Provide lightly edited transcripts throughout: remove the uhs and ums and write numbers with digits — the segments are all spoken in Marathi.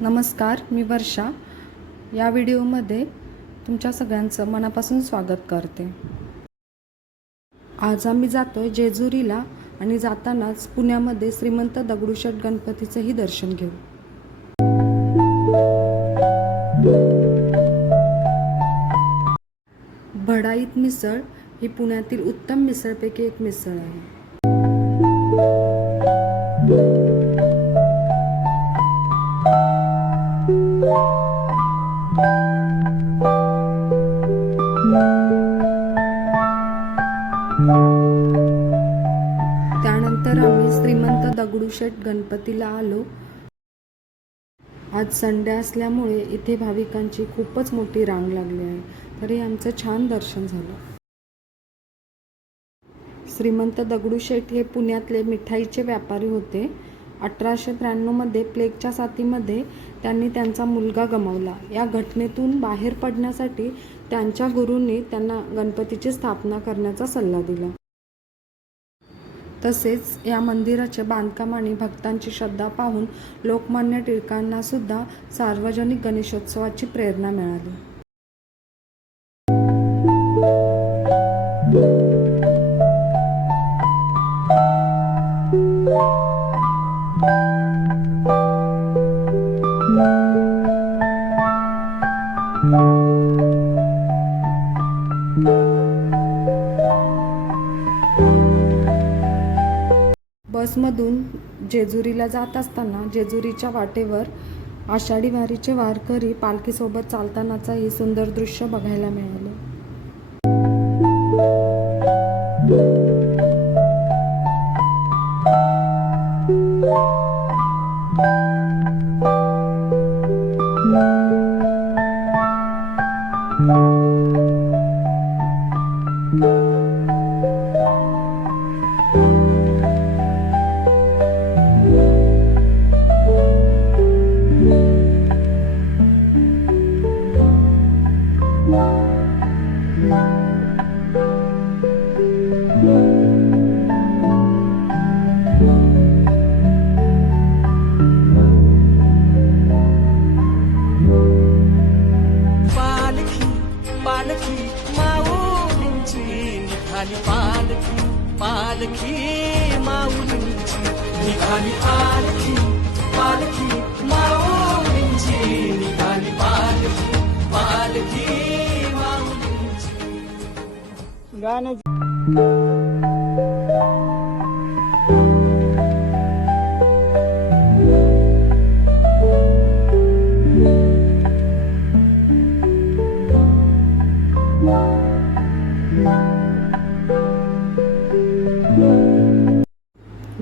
नमस्कार, मी वर्षा. या व्हिडिओमध्ये तुमच्या सगळ्यांचं मनापासून स्वागत करते. आज आम्ही जातोय जेजुरीला आणि जातानाच पुण्यामध्ये श्रीमंत दगडूशेठ गणपतीचंही दर्शन घेऊ. भडाईत मिसळ ही पुण्यातील उत्तम मिसळपैकी एक मिसळ आहे. त्यानंतर आम्ही श्रीमंत दगडूशेठ गणपतीला आलो. आज संडे असल्यामुळे इथे भाविकांची खूपच मोठी रांग लागली आहे. तरी आमचं छान दर्शन झालं. श्रीमंत दगडूशेठ हे पुण्यातले मिठाईचे व्यापारी होते. 1893 मध्ये प्लेगच्या साथीमध्ये त्यांनी त्यांचा मुलगा गमावला. या घटनेतून बाहेर पडण्यासाठी त्यांच्या गुरूंनी त्यांना गणपतीची स्थापना करण्याचा सल्ला दिला. तसेच या मंदिराचे बांधकाम आणि भक्तांची श्रद्धा पाहून लोकमान्य टिळकांना सुद्धा सार्वजनिक गणेशोत्सवाची प्रेरणा मिळाली. बसमधून जेजुरीला जात असताना जेजुरीच्या वाटेवर आषाढी वारीचे वारकरी पालखीसोबत चालतानाचंही सुंदर दृश्य बघायला मिळाले. पालखी माऊलींची निघाली, पालखी पालखी माऊलींची निघाली, पालखी पालखी माऊलींची. गाणं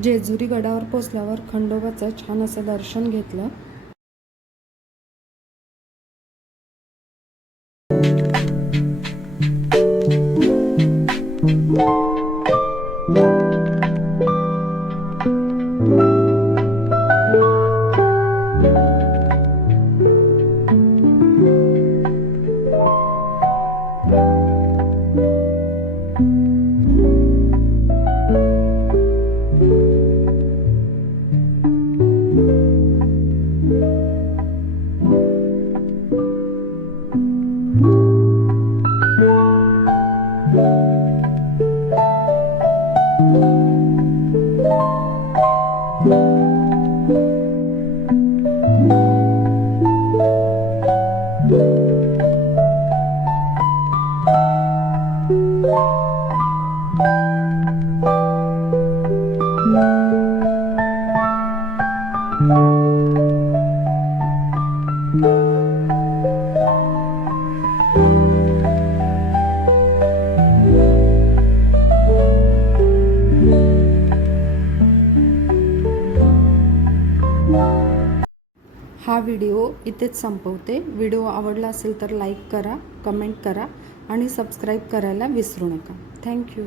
जेजुरी गडावर पोचल्यावर खंडोबाचं छान असं दर्शन घेतलं. हा व्हिडिओ इथेच संपवते. व्हिडिओ आवडला असेल तर लाईक करा, कमेंट करा आणि सबस्क्राईब करायला विसरू नका. थँक्यू.